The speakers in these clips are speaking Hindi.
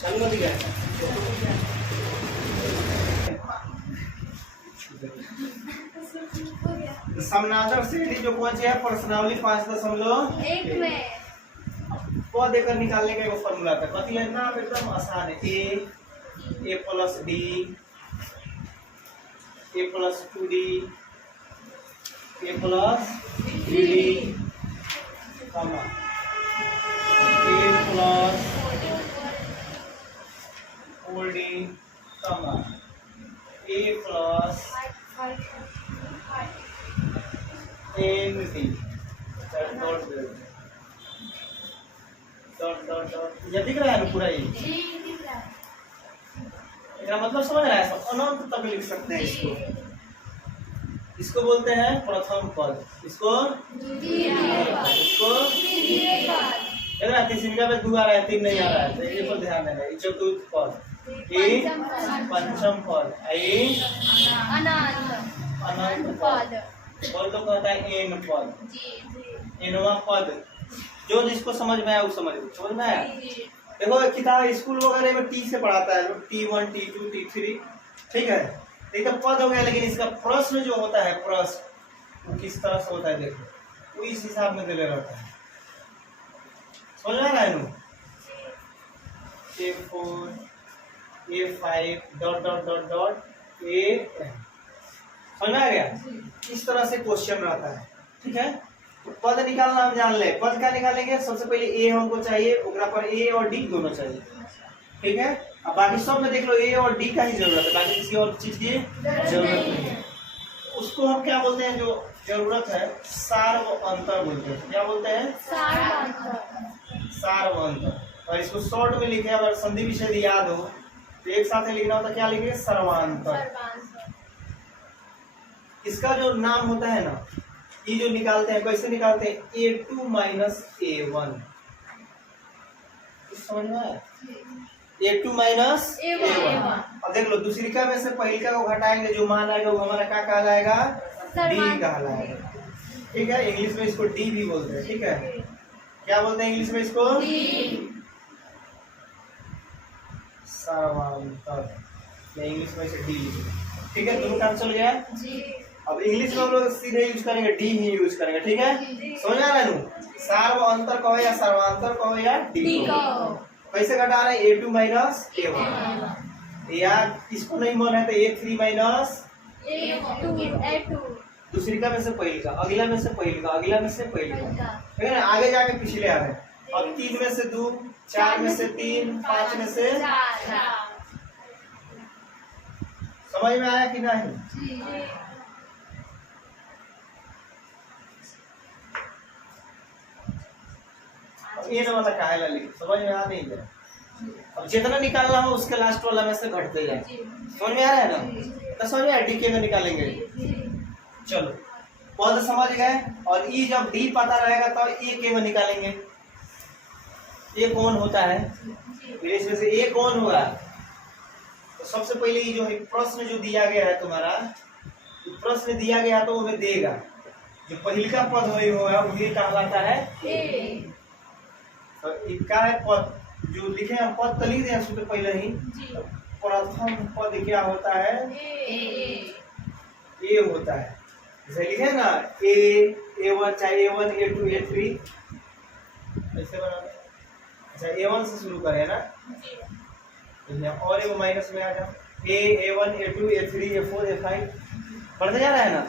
चालू कर दिया। समानांतर श्रेणी जो कौन सी है, प्रश्नावली 5.1 में को देकर निकालने का एक फॉर्मूला था। कथी है ना, एकदम आसान है। ए प्लस डी, ए प्लस 2d, ए प्लस 3d, कमा ए प्लस 4d, कमा ए प्लस nd, ये दिख रहा है पूरा ये। इसका मतलब समझ रहा है सब, अनंत तक लिख सकते हैं इसको। इसको बोलते हैं प्रथम पद, इसको तीसरी का में 2 आ रहा है, 3 नहीं आ रहा है, तो ये पर ध्यान देना। ये चतुर्थ पद, ये पंचम पद, ये अनंत पद, और तो कहता है एन पद, एनवा पद। जो जिसको समझ में आया वो समझ में आया। देखो किताब स्कूल वगैरह में टी से पढ़ाता है, T1 T2 T3, ठीक है। देखो पद हो गया, लेकिन इसका प्रश्न जो होता है, प्रश्न वो किस तरह से होता है देखो, वो इस हिसाब में दिले रहता है। समझ में आ रहा है नु? A4 A5 dot dot dot dot A, समझ में आ गया? इस तरह से क्वेश्चन रहता है, ठीक है। तो पद निकालना हम जान ले। पद क्या निकालेंगे? सबसे पहले ए हमको चाहिए, ओकरा पर ए और डी दोनों चाहिए, ठीक है। अब बाकी सब में देख लो ए और डी का ही जरूरत है, बाकी किसी और चीज की जरूरत नहीं है। उसको हम क्या बोलते हैं, जो जरूरत है सार व अंतर बोलते हैं। क्या बोलते हैं? सार व अंतर। और इसको शॉर्ट में लिखे, अगर संधि विच्छेद याद हो तो एक साथ में लिखना होता है, क्या लिखेंगे? सर्वांतर। इसका जो नाम होता है ना, ये जो निकालते हैं, कैसे निकालते हैं? A2 माइनस A1, समझ में आया? A2 minus A1। अब देख लो, दूसरी का में से पहिलका को घटाएंगे, जो मान आएगा वो हमारा क्या कहलाएगा? D कहलाएगा, ठीक है। इंग्लिश में इसको D भी बोलते हैं, ठीक है। क्या बोलते हैं इंग्लिश में इसको? सर्वांतर, इंग्लिश में इसे D, ठीक है। दोनों काम चल गया। अब इंग्लिश में हम लोग सीधे यूज करेंगे, डी ही यूज करेंगे, ठीक है। समझ आ रहा है नु? सार व अंतर कहो या सर्वांतर कहो या डी कहो। कैसे घटा रहे हैं? A2 माइनस A1, या इसको नहीं मन है तो A3 माइनस A2, दूसरी का में से पहिलका, अगला में से पहिलका, अगला में से पहिलका, ठीक है ना। आगे जाके पिछले आ रहे हैं। अब 3 में से 2, 4 में से 3, 5 में से 4। समझ में आया कि नहीं? ये ना वाला काहे ला लिख, समझ में आ नहीं गया। अब जितना निकालना हो उसके लास्ट वाला में से घटते जाए। समझ में आ रहा है ना? तो समझ में आया? डी के में निकालेंगे। चलो पद समझ गए। और ई जब डी पता रहेगा तो ए के में निकालेंगे। ए कौन होता है? इसमें से ए कौन होगा? तो सबसे पहले ये जो है प्रश्न जो दिया गया है तुम्हारा, प्रश्न दिया गया तो वो देगा जो पहिलका पद होगा वही कहलाता है ए। तो इनका है पद जो लिखे हम, पद तो लिख दिया तो पहले ही। प्रथम पद क्या होता है? ए होता है। जैसे लिखे ना A1 चाहे A1 A2 A3 ऐसे बना दे। अच्छा A1 से शुरू करें ना, और एगो माइनस में आ जाओ। A1 A2 A3 A4 A5 बढ़ते जा रहा है ना।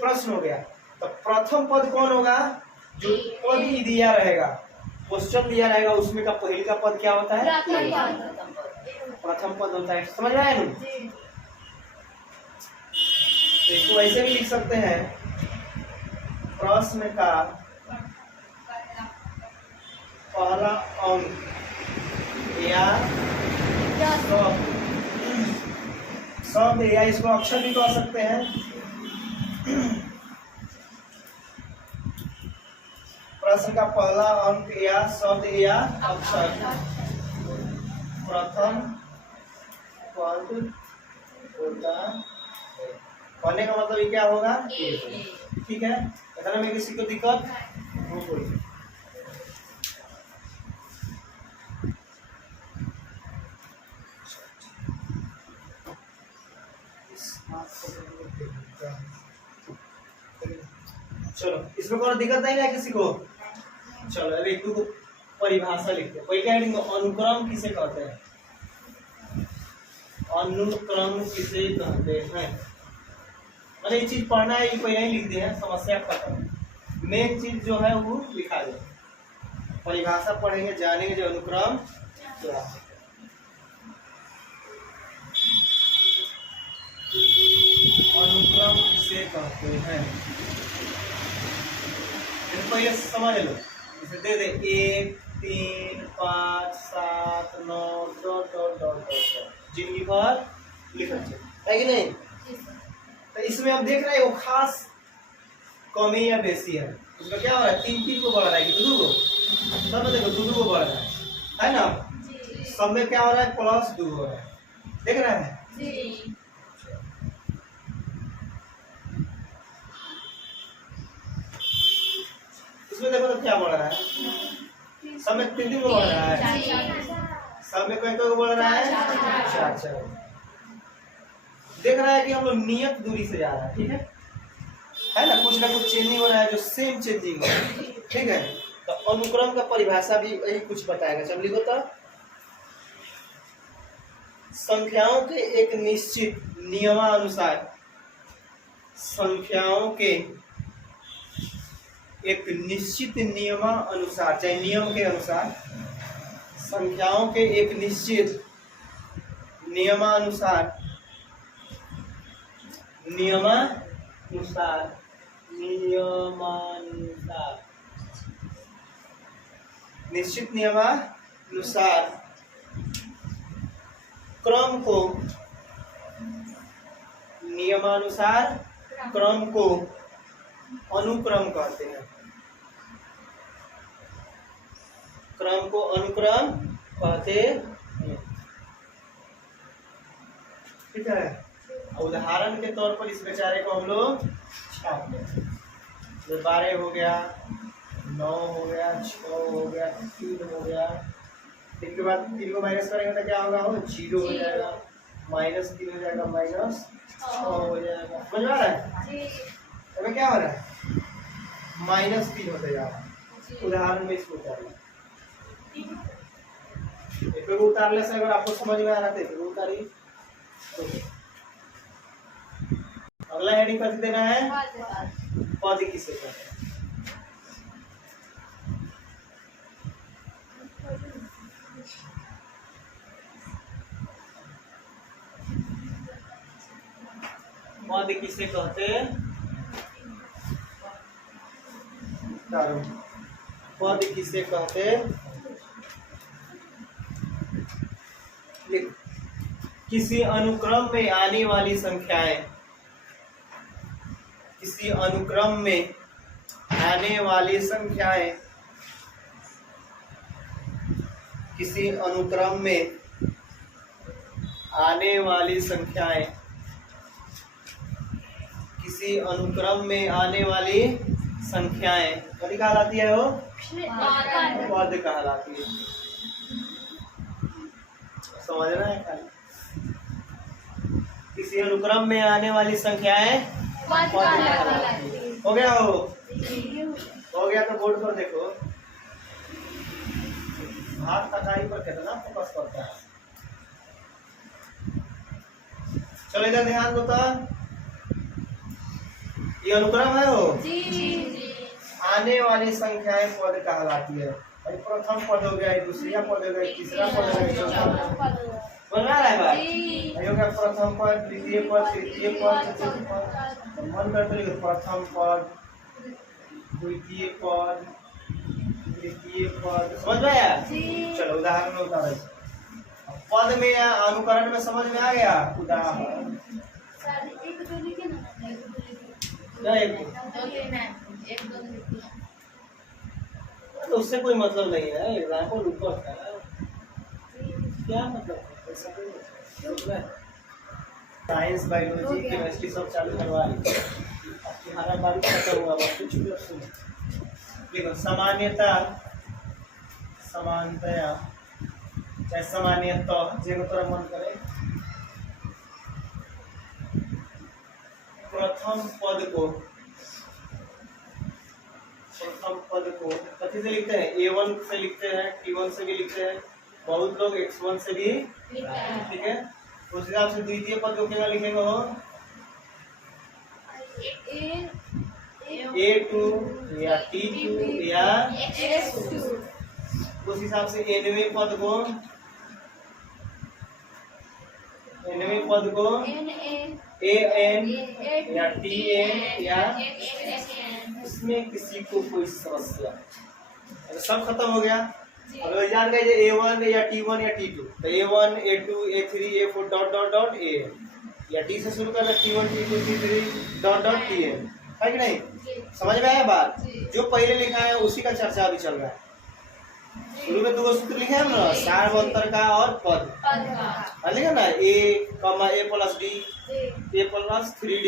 प्रश्न हो गया। तो प्रथम पद कौन होगा? जो पद ही दिया रहेगा, क्वेश्चन दिया रहेगा, उसमें का पहले का पद क्या होता है? प्रथम पद होता है। समझ रहे हैं? तो इसको ऐसे भी लिख सकते हैं, प्रश्न का पहला अंक या शब्द या इसको अक्षर भी कह सकते हैं। प्रश्न का पहला अंक या शब्द या अक्षर प्रथम पद होता है। पढ़ने का मतलब ये क्या होगा? ठीक है। इतना में किसी को दिक्कत सकते हैं। चलो इसमें कोई दिक्कत नहीं है किसी को। चलो अब एक दो परिभाषा लिखते हैं। पहले क्या लिखेंगे, अनुक्रम किसे कहते हैं, अनुक्रम किसे कहते हैं। मतलब ये चीज पढ़ना है, ये पहले ही लिख दिया है, समस्या खत्म। मेन चीज जो है वो लिखा जाए, परिभाषा पढ़ेंगे, जानेंगे जो अनुक्रम क्या है। अनुक्रम किसे कहते हैं पहले समझ लो। इसे दे दे 1 3 5 7 9 डॉट डॉट डॉट डॉट जिंदगी भर लिखना है कि नहीं। तो इसमें आप देख रहे हैं वो खास कमी या बेसी है। उसका क्या हो रहा है, 3 को बढ़ रहा है कि 2 को, सब में देखो 2 को बढ़ रहा है ना। सब में क्या हो रहा है, +2 हो रहा है, देख रहे हैं जी। इसमें देखो तो क्या बढ़ रहा है, सब में 3 को बढ़ रहा है, सब में कई को बढ़ रहा है 4। देख रहा है कि हम लोग नियत दूरी से जा रहा है, ठीक है ना कुछ चेंजिंग हो रहा है, जो सेम चेंजिंग हो रहा है, ठीक है। तो अनुक्रम का परिभाषा भी यही कुछ बताएगा। चल लिखो तो, संख्याओं के एक निश्चित नियमानुसार, संख्याओं के एक निश्चित नियमानुसार, चाहे नियम के अनुसार, संख्याओं के एक निश्चित नियमानुसार निश्चित नियमानुसार क्रम को, नियमानुसार क्रम को अनुक्रम कहते हैं। क्रम को अनुक्रम कहते हैं, ठीक है। उदाहरण के तौर पर इस बेचारे को हम लोग छाप लें। 12 हो गया, 9 हो गया, 6 हो गया, 3 हो गया। 3 के बाद 3 को माइनस करेंगे तो क्या होगा, वो 0 हो जाएगा, -3 हो जाएगा, -6 हो जाएगा। समझ आ रहा है? अबे क्या हो रहा है, -3 होते जा रहा है। उदाहरण में इसको उतार लो, एक को उतारने से अगर आपको समझ में आ रहा है तो उतारिए। अगला हेडिंग कर देना है, पद किसे कहते हैं। पद किसे कहते हैं, पद किसे कहते हैं। किसी अनुक्रम में आने वाली संख्याएं, किसी अनुक्रम में आने वाली संख्याएं, किसी अनुक्रम में आने वाली संख्याएं, किसी अनुक्रम में आने वाली संख्याएं कभी कहलाती है, वो पद कहलाती है। समझना है खाली, किसी अनुक्रम में आने वाली संख्याएं पद कहलाती है। हो गया हो गया तो बोर्ड पर देखो, हाथ तकाई पर कितना फोकस करता है। चलो इधर ध्यान दो, ये अनुक्रम है वो जी। आने वाली संख्याएं पद कहलाती है। भाई प्रथम पद हो गया, दूसरा पद हो गया, तीसरा पद हो गया, चौथा पद बोल रहा है भाई। हो गया प्रथम पद, द्वितीय पद, तृतीय पद, चतुर्थ पद। मन करते लिखो, प्रथम पद, द्वितीय पद, तृतीय पद। समझ में आया? चलो उदाहरण में उतारो। पद में या अनुकरण में समझ में आ गया। उदाहरण तो उससे कोई मतलब नहीं है, एग्जाम्पल ऊपर है, क्या मतलब है। साइंस, बायोलॉजी, केमिस्ट्री सब चालू करवा ली, हमारा बारी खत्म हुआ, बस कुछ भी सुन। देखो सामान्यता, समानतया, चाहे सामान्यतः, जो तोरा मन करे। प्रथम पद को कथी से लिखते हैं? A1 से लिखते हैं, T1 से भी लिखते हैं, बहुत लोग X1 से भी, ठीक है। उस हिसाब से द्वितीय पद को क्या लिखेंगे हो? A2 या T2 या X2। उस हिसाब से nवें पद को AN या TN या इसमें किसी को कोई समस्या? सब खत्म हो गया। अब जान गए A1 या T1 या T2, तो A1 A2 A3 A4 dot dot dot AN या T से शुरू करना T1 T2 T3 dot dot TN, है कि नहीं? समझ में आया बात? जो पहले लिखा है उसी का चर्चा अभी चल रहा है। शुरू में दो सूत्र लिखे हैं ना, सार्वंतर का और पद का, लिखा ना A plus D A plus 3D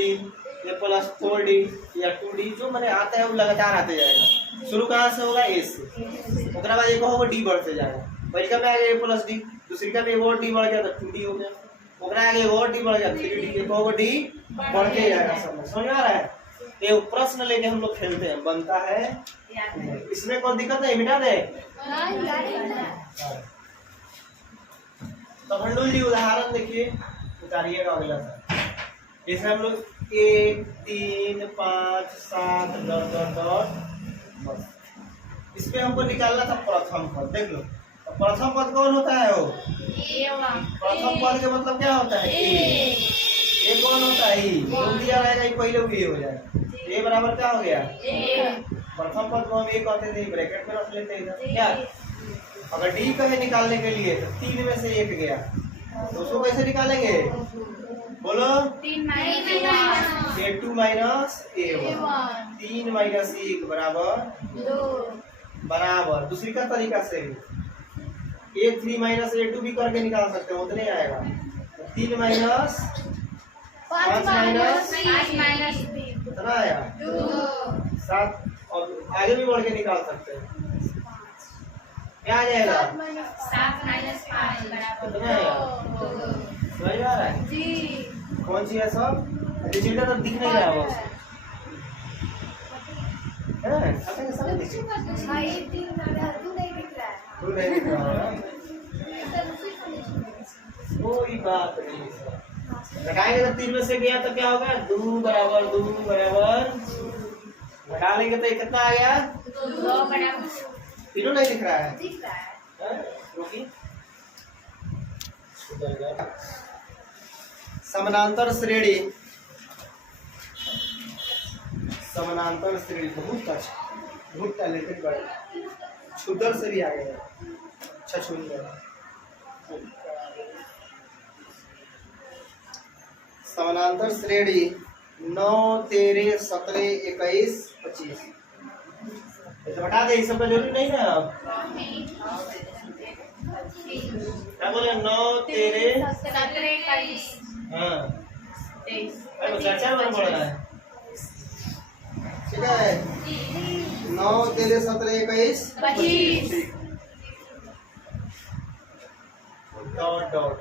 A plus 4D या 2D, जो मैंने आता है वो लगातार आते जाएगा। शुरू कहाँ से होगा? A से, उसके बाद एक होगा D बढ़ते जाएगा। पहले का में आ गया A प्लस D, दूसरी का में एक और D बढ़ गया तो 2D हो गया, उसके आगे एक और D बढ़ गया 3D, एक होगा D बढ़ते जाएगा। समझ आ रहा है? ये प्रश्न लेके हम लोग खेलते हैं, बनता है, इसमें कोई दिक्कत नहीं, मिटा दे। तो भंडुल जी उदाहरण देखिए, उतारिएगा अगला सा। जैसे हम लोग 1 3 5 7 डॉट डॉट डॉट, बस इसमें हमको निकालना था प्रथम पद। देख लो, तो प्रथम पद कौन होता है? वो प्रथम पद का मतलब क्या होता है? ए कौन होता है? बोल दिया रहेगा, पहले वो ये हो जाएगा। ए बराबर क्या हो गया? प्रथम पद को हम ये कहते थे, ब्रैकेट में रख लेते हैं क्या? अगर डी कहे निकालने के लिए तो 3 में से 1 गया, तो उसको कैसे निकालेंगे? बोलो, A2 माइनस A1, 3 माइनस 1 बराबर दूसरी का तरीका से A3 माइनस A2 भी करके निकाल सकते हो, उतने आएगा। 3 माइनस 5 माइनस कितना आया? 7, और आगे भी बढ़ के निकाल सकते हैं। क्या आ जाएगा? 7 माइनस 5 कितना आएगा? समझ में आ रहा है? जी। कौन सी है सब? रिजल्ट तो दिख नहीं रहा है, कोई बात नहीं। घटाएंगे तो 3 में से गया तो क्या होगा? 2 बराबर 2 बराबर, घटा लेंगे तो कितना आ गया? 2 बराबर, तीनों नहीं दिख रहा है? दिख रहा है। रोकी, समानांतर श्रेणी, समानांतर श्रेणी बहुत टैलेंटेड बड़े, छुदर से भी आ गया, अच्छा छुदर। समानांतर श्रेणी 9 13 17 21 25, बता दे, इस सब का जरूरी नहीं है। अब क्या बोले? 9 13 17 21, हाँ 23, चर्चा में पड़ रहा है, ठीक है। 9 13 17 21 25 डॉट डॉट